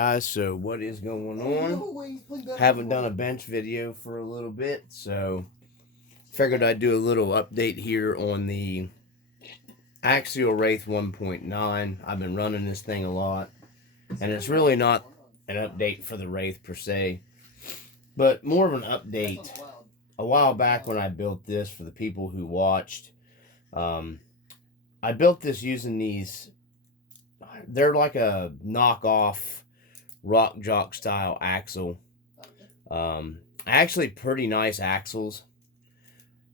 guys, so what is going on? Haven't done a bench video for a little bit, so figured I'd do a little update here on the Axial Wraith 1.9. I've been running this thing a lot, and it's really not an update for the Wraith per se, but more of an update. A while back when I built this, for the people who watched, I built this using these. They're like a knockoff jock style axle. Actually pretty nice axles.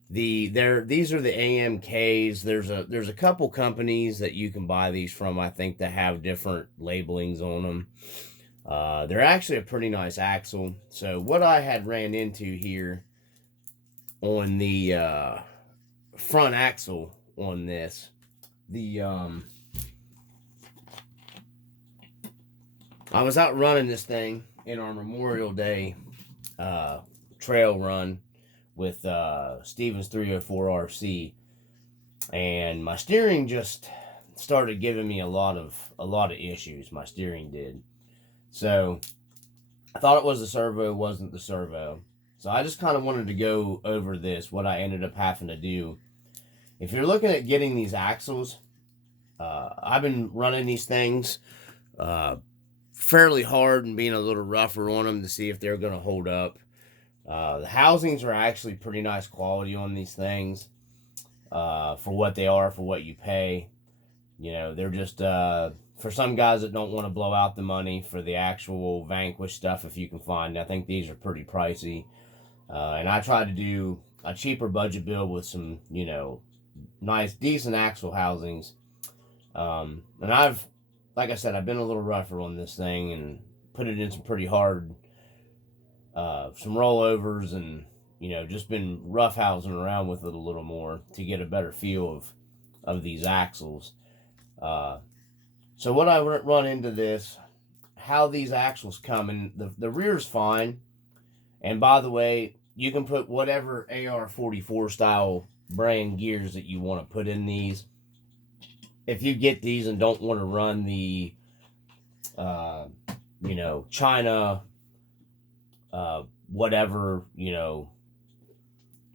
These are the AMKs. There's a couple companies that you can buy these from, I think, that have different labelings on them. They're actually a pretty nice axle. So what I had ran into here on the front axle on this, I was out running this thing in our Memorial Day trail run with Stevens 304 RC, and my steering just started giving me a lot of issues. My steering did. So I thought it was the servo, wasn't the servo. So I just kind of wanted to go over this, what I ended up having to do. If you're looking at getting these axles, I've been running these things fairly hard and being a little rougher on them to see if they're going to hold up. The housings are actually pretty nice quality on these things for what they are, for what you pay. You know, they're just for some guys that don't want to blow out the money for the actual Vanquish stuff, if you can find. I think these are pretty pricey. And I tried to do a cheaper budget build with some, you know, nice, decent axle housings. And like I said, I've been a little rougher on this thing and put it in some pretty hard, some rollovers, and, you know, just been roughhousing around with it a little more to get a better feel of these axles. So what I run into this, how these axles come, and the rear's fine. And by the way, you can put whatever AR-44 style brand gears that you want to put in these. If you get these and don't want to run the, you know, China, whatever, you know,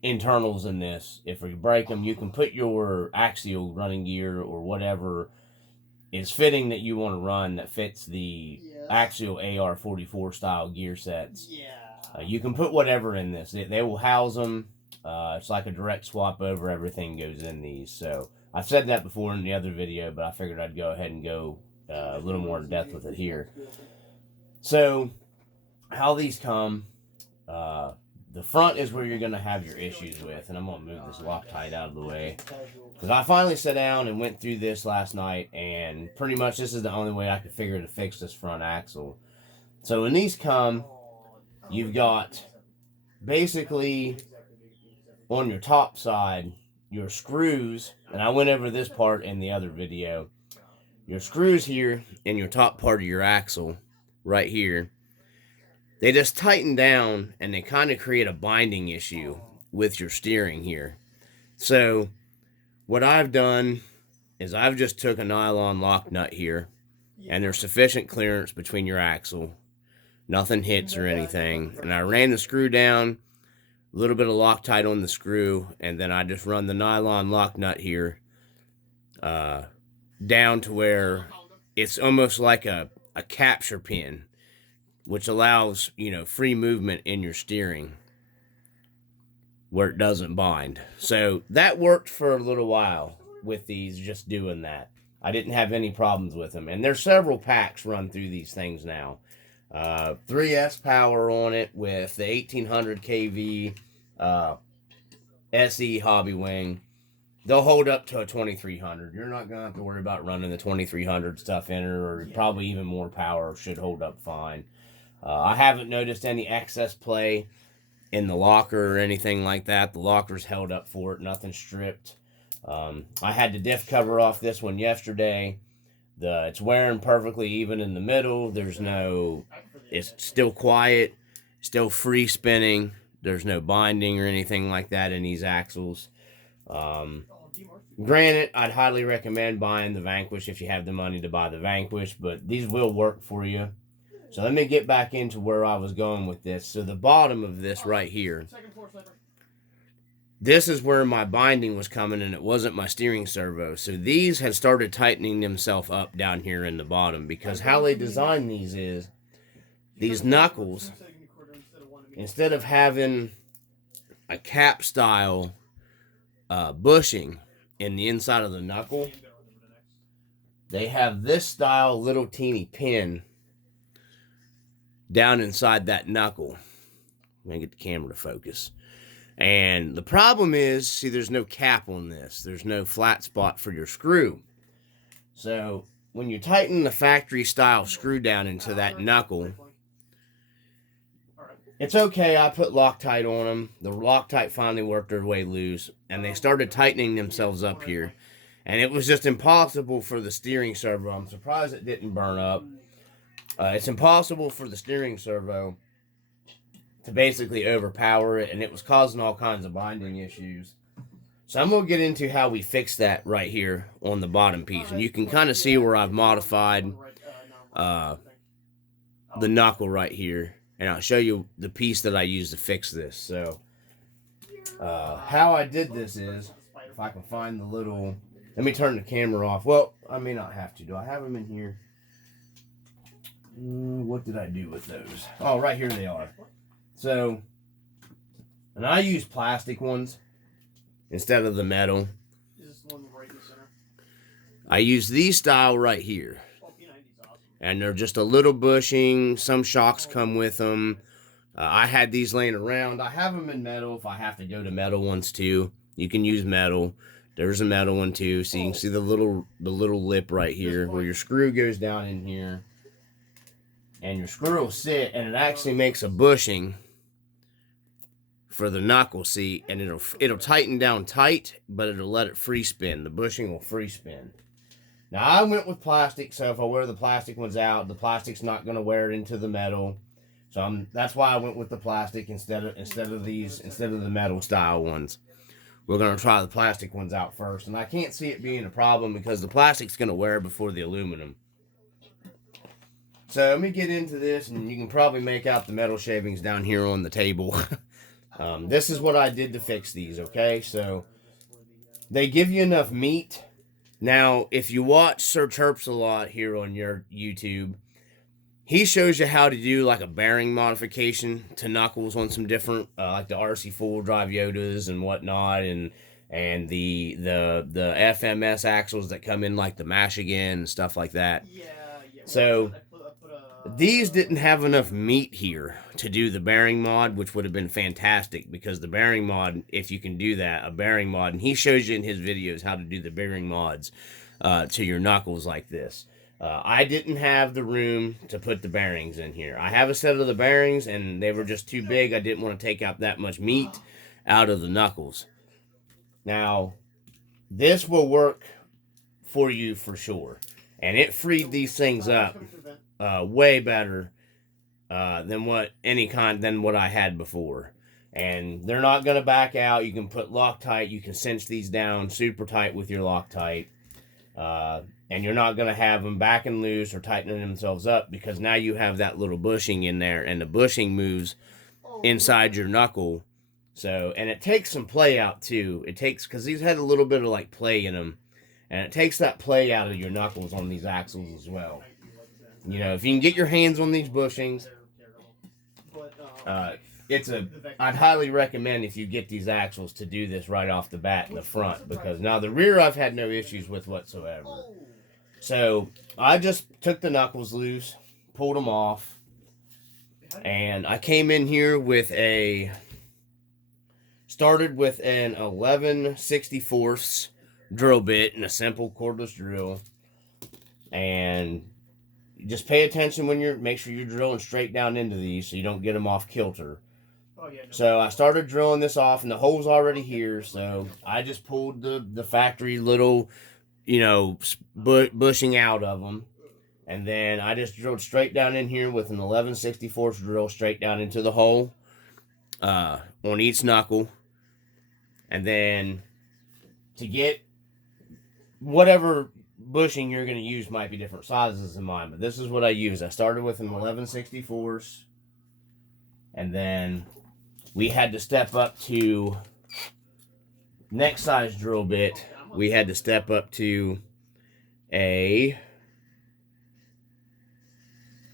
internals in this, if you break them, you can put your axial running gear or whatever is fitting that you want to run that fits the axial AR-44 style gear sets. You can put whatever in this. They will house them. It's like a direct swap over. Everything goes in these. So I've said that before in the other video, but I figured I'd go ahead and go a little more in depth with it here. So how these come, the front is where you're going to have your issues with, and I'm going to move this Loctite out of the way, because I finally sat down and went through this last night, and pretty much this is the only way I could figure to fix this front axle. So when these come, you've got basically on your top side your screws, and I went over this part in the other video. Your screws here in your top part of your axle right here, they just tighten down and they kind of create a binding issue with your steering here. So what I've done is I've just took a nylon lock nut here, and there's sufficient clearance between your axle. Nothing hits or anything. And I ran the screw down, a little bit of Loctite on the screw, and then I just run the nylon lock nut here down to where it's almost like a capture pin, which allows, you know, free movement in your steering where it doesn't bind. So that worked for a little while with these, just doing that. I didn't have any problems with them. And there's several packs run through these things now. 3S power on it with the 1800 kV SE hobby wing. They'll hold up to a 2300. You're not going to have to worry about running the 2300 stuff in it, or probably even more power should hold up fine. I haven't noticed any excess play in the locker or anything like that. The locker's held up for it, nothing stripped. I had the diff cover off this one yesterday. It's wearing perfectly even in the middle. It's still quiet, still free spinning. There's no binding or anything like that in these axles. Granted, I'd highly recommend buying the Vanquish if you have the money to buy the Vanquish, but these will work for you. So let me get back into where I was going with this. So the bottom of this right here, this is where my binding was coming, and it wasn't my steering servo. So these had started tightening themselves up down here in the bottom, because how they design these is, these knuckles, instead of having a cap style bushing in the inside of the knuckle, they have this style little teeny pin down inside that knuckle. I'm going to get the camera to focus. And the problem is, see, there's no cap on this. There's no flat spot for your screw. So when you tighten the factory style screw down into that knuckle, it's okay. I put Loctite on them. The Loctite finally worked their way loose, and they started tightening themselves up here. And it was just impossible for the steering servo. I'm surprised it didn't burn up. It's impossible for the steering servo to basically overpower it, and it was causing all kinds of binding issues. So I'm going to get into how we fix that right here on the bottom piece. And you can kind of see where I've modified the knuckle right here. And I'll show you the piece that I used to fix this. So how I did this is, if I can find the little... Let me turn the camera off. Well, I may not have to. Do I have them in here? What did I do with those? Oh, right here they are. So, and I use plastic ones instead of the metal. Is this the one right in the center? I use these style right here. And they're just a little bushing. Some shocks come with them. I had these laying around. I have them in metal if I have to go to metal ones too. You can use metal. There's a metal one too. So you can see the little lip right here where your screw goes down in here. And your screw will sit, and it actually makes a bushing for the knuckle, see, and it'll tighten down tight, but it'll let it free spin. The bushing will free spin. Now I went with plastic, so if I wear the plastic ones out, the plastic's not going to wear it into the metal. So that's why I went with the plastic instead of the metal style ones. We're going to try the plastic ones out first, and I can't see it being a problem because the plastic's going to wear before the aluminum. So let me get into this, and you can probably make out the metal shavings down here on the table. This is what I did to fix these, okay? So they give you enough meat. Now, if you watch Sir Chirps a lot here on your YouTube, he shows you how to do like a bearing modification to knuckles on some different, like the RC full drive Yodas and whatnot, and the FMS axles that come in like the Michigan and stuff like that. Yeah. So these didn't have enough meat here to do the bearing mod, which would have been fantastic, because the bearing mod, if you can do that, a bearing mod, and he shows you in his videos how to do the bearing mods to your knuckles like this. I didn't have the room to put the bearings in here. I have a set of the bearings, and they were just too big. I didn't want to take out that much meat out of the knuckles. Now, this will work for you for sure. And it freed these things up way better than what I had before. And they're not going to back out. You can put Loctite. You can cinch these down super tight with your Loctite. And you're not going to have them backing loose or tightening themselves up, because now you have that little bushing in there, and the bushing moves inside your knuckle. So, and it takes some play out too. It takes, because these had a little bit of like play in them. And it takes that play out of your knuckles on these axles as well. You know, if you can get your hands on these bushings, I'd highly recommend, if you get these axles, to do this right off the bat in the front. Because now the rear I've had no issues with whatsoever. So I just took the knuckles loose, pulled them off, and I came in here with started with an 11/64 drill bit and a simple cordless drill, and just pay attention when make sure you're drilling straight down into these so you don't get them off kilter. So I started drilling this off, and the hole's already here, so I just pulled the factory little, bushing out of them, and then I just drilled straight down in here with an 11/64 drill straight down into the hole on each knuckle. And then to get whatever bushing you're going to use might be different sizes than mine, but this is what I use. I started with an 11/64, and then we had to step up to next size drill bit. We had to step up to a,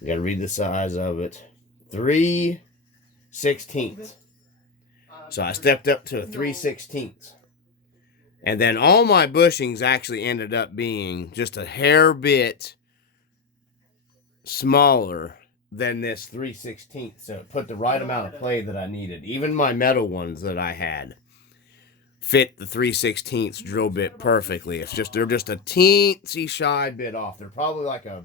you gotta read the size of it, 3/16. So I stepped up to a 3/16. And then all my bushings actually ended up being just a hair bit smaller than this 3/16. So it put the right amount of play that I needed. Even my metal ones that I had fit the 3/16 drill bit perfectly. It's just, they're just a teensy shy bit off. They're probably like a,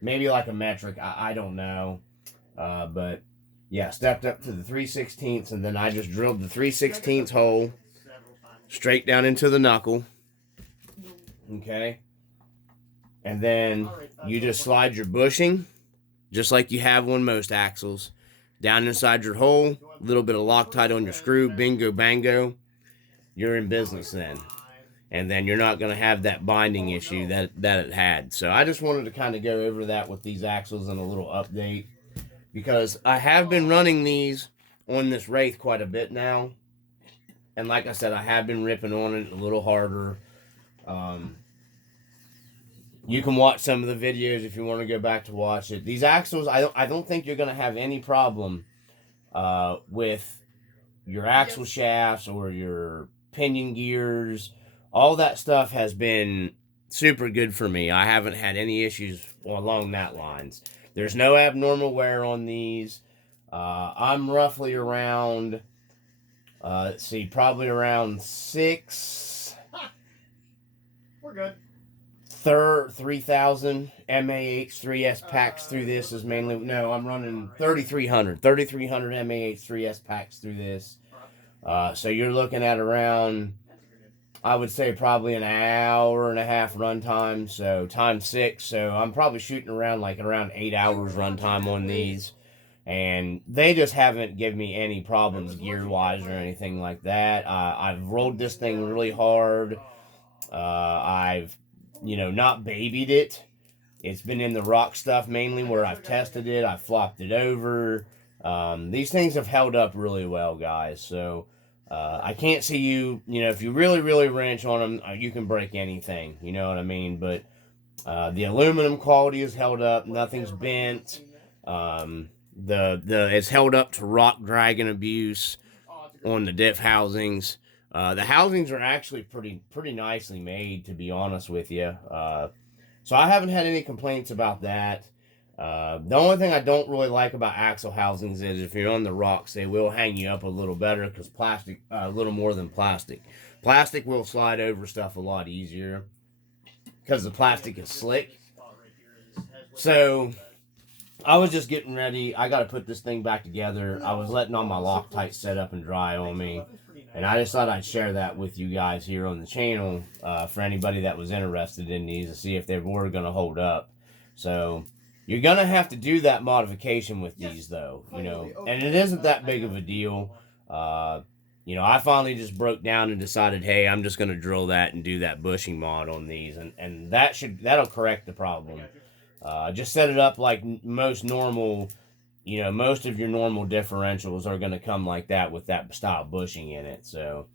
maybe like a metric. I don't know. But yeah, stepped up to the 3/16, and then I just drilled the 3/16 hole straight down into the knuckle. Okay. And then you just slide your bushing, just like you have on most axles, down inside your hole, a little bit of Loctite on your screw, bingo bango, you're in business then. And then you're not going to have that binding issue that it had. So I just wanted to kind of go over that with these axles and a little update, because I have been running these on this Wraith quite a bit now. And like I said, I have been ripping on it a little harder. You can watch some of the videos if you want to go back to watch it. These axles, I don't think you're going to have any problem with your axle shafts or your pinion gears. All that stuff has been super good for me. I haven't had any issues along that lines. There's no abnormal wear on these. I'm roughly around, let's see, probably around 6. We're good. 3,000 MAH3S packs through this is mainly, no, I'm running 3,300 MAH3S packs through this. So you're looking at around, I would say probably an hour and a half run time. So times 6. So I'm probably shooting around 8 hours run time on these. And they just haven't given me any problems gear-wise or anything like that. I've rolled this thing really hard. I've, not babied it. It's been in the rock stuff mainly where I've tested it. I've flopped it over. These things have held up really well, guys. So I can't see you, if you really, really wrench on them, you can break anything. You know what I mean? But the aluminum quality has held up. Nothing's bent. It's held up to rock dragging abuse on the diff housings. The housings are actually pretty nicely made, to be honest with you. So I haven't had any complaints about that. The only thing I don't really like about axle housings is if you're on the rocks, they will hang you up a little better, because plastic, a little more than plastic. Plastic will slide over stuff a lot easier because the plastic is slick. So I was just getting ready. I got to put this thing back together. I was letting all my Loctite set up and dry on me. And I just thought I'd share that with you guys here on the channel for anybody that was interested in these to see if they were going to hold up. So you're going to have to do that modification with these, though, and it isn't that big of a deal. I finally just broke down and decided, hey, I'm just going to drill that and do that bushing mod on these, and that'll correct the problem. Just set it up like most normal. Most of your normal differentials are going to come like that with that style bushing in it. So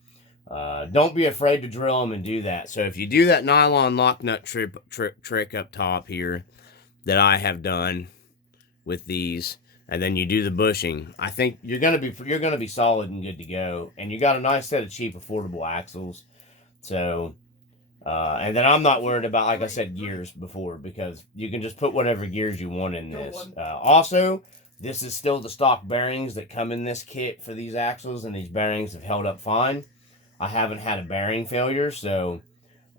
don't be afraid to drill them and do that. So if you do that nylon lock nut trick up top here that I have done with these, and then you do the bushing, I think you're going to be solid and good to go. And you got a nice set of cheap, affordable axles. So and then I'm not worried about, like I said, gears before, because you can just put whatever gears you want in this. Also, this is still the stock bearings that come in this kit for these axles, and these bearings have held up fine. I haven't had a bearing failure, so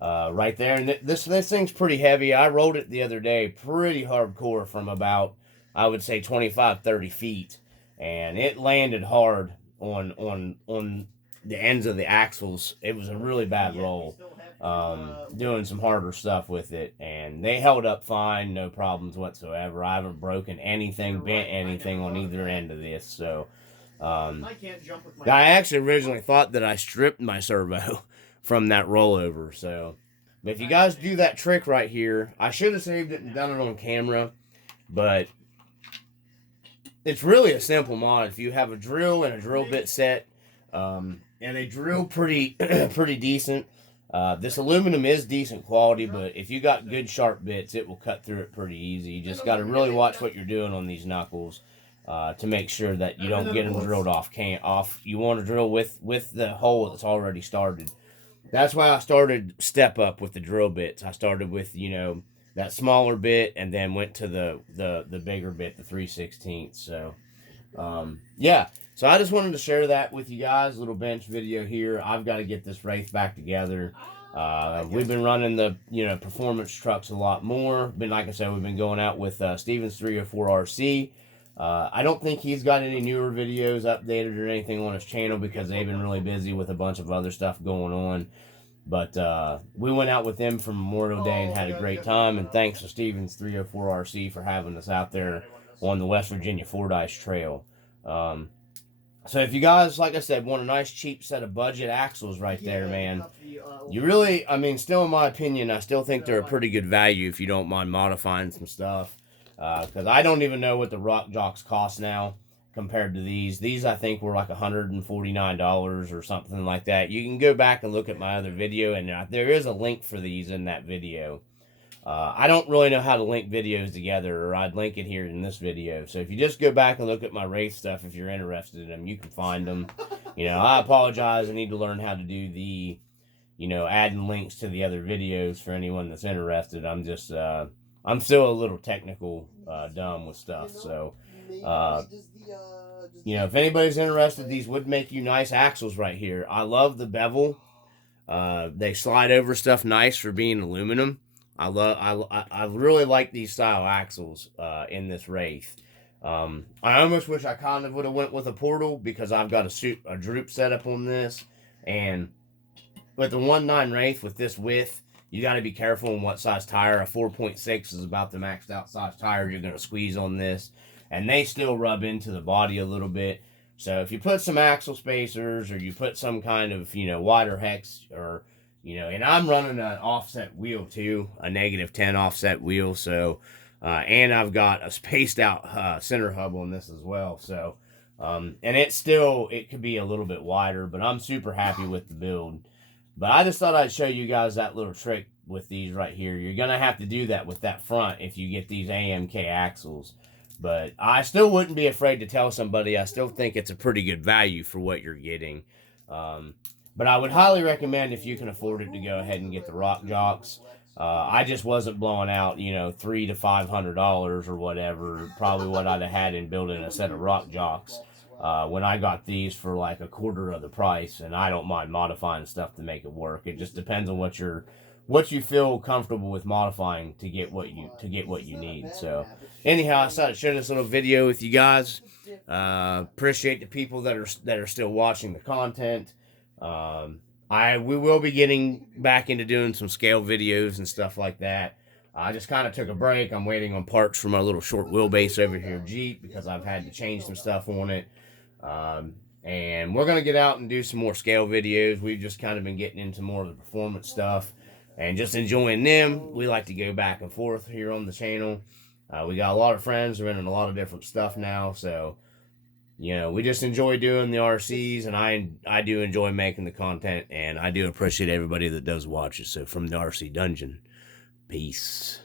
right there. And this thing's pretty heavy. I rolled it the other day pretty hardcore from about, I would say, 25, 30 feet, and it landed hard on the ends of the axles. It was a really bad roll. Doing some harder stuff with it, and they held up fine, no problems whatsoever. I haven't broken anything, bent anything on either end of this. So I actually originally thought that I stripped my servo from that rollover. So But if you guys do that trick right here, I should have saved it and done it on camera, but it's really a simple mod. If you have a drill and a drill bit set, and they drill pretty pretty decent. This aluminum is decent quality, but if you got good sharp bits, it will cut through it pretty easy. You just got to really watch what you're doing on these knuckles to make sure that you don't get them drilled off. You want to drill with the hole that's already started. That's why I started step up with the drill bits. I started with, you know, that smaller bit and then went to the bigger bit, the 3/16. So, yeah. So I just wanted to share that with you guys. A little bench video here. I've got to get this Wraith back together. We've been running the, you know, performance trucks a lot more. Like I said, we've been going out with Steven's 304 RC. I don't think he's got any newer videos updated or anything on his channel because they've been really busy with a bunch of other stuff going on. But we went out with them for Memorial Day and had a great time. And thanks to Steven's 304 RC for having us out there on the West Virginia Fordyce Trail. So if you guys, like I said, want a nice cheap set of budget axles right there, man, you really, I mean, still in my opinion, I still think they're a pretty good value if you don't mind modifying some stuff. Because I don't even know what the rock jocks cost now compared to these. These, I think, were like $149 or something like that. You can go back and look at my other video, and there is a link for these in that video. I don't really know how to link videos together, or I'd link it here in this video. So if you just go back and look at my Wraith stuff, if you're interested in them, you can find them. You know, I apologize. I need to learn how to do the, you know, adding links to the other videos for anyone that's interested. I'm just, I'm still a little technical dumb with stuff. So, you know, if anybody's interested, these would make you nice axles right here. I love the bevel. They slide over stuff nice for being aluminum. I really like these style axles in this Wraith. I almost wish I kind of would have went with a portal because I've got a droop setup on this, and with the 1.9 Wraith with this width, you got to be careful on what size tire. A 4.6 is about the maxed out size tire you're going to squeeze on this, and they still rub into the body a little bit. So if you put some axle spacers, or you put some kind of, you know, wider hex, or, you know, and I'm running an offset wheel too, a -10 offset wheel. So, and I've got a spaced out center hub on this as well. So, and it could be a little bit wider, but I'm super happy with the build. But I just thought I'd show you guys that little trick with these right here. You're going to have to do that with that front if you get these AMK axles. But I still wouldn't be afraid to tell somebody. I still think it's a pretty good value for what you're getting. But I would highly recommend, if you can afford it, to go ahead and get the rock jocks. I just wasn't blowing out, you know, $300 to $500 or whatever, probably what I'd have had in building a set of rock jocks. When I got these for like a quarter of the price, and I don't mind modifying stuff to make it work. It just depends on what you feel comfortable with modifying to get what you need. So anyhow, I decided to share this little video with you guys. Appreciate the people that are still watching the content. We will be getting back into doing some scale videos and stuff like that. I just kind of took a break. I'm waiting on parts for my little short wheelbase over here Jeep because I've had to change some stuff on it. And we're going to get out and do some more scale videos. We've just kind of been getting into more of the performance stuff and just enjoying them. We like to go back and forth here on the channel. We got a lot of friends. We're in a lot of different stuff now. So, you know, we just enjoy doing the RCs, and I do enjoy making the content, and I do appreciate everybody that does watch it. So from the RC Dungeon, peace.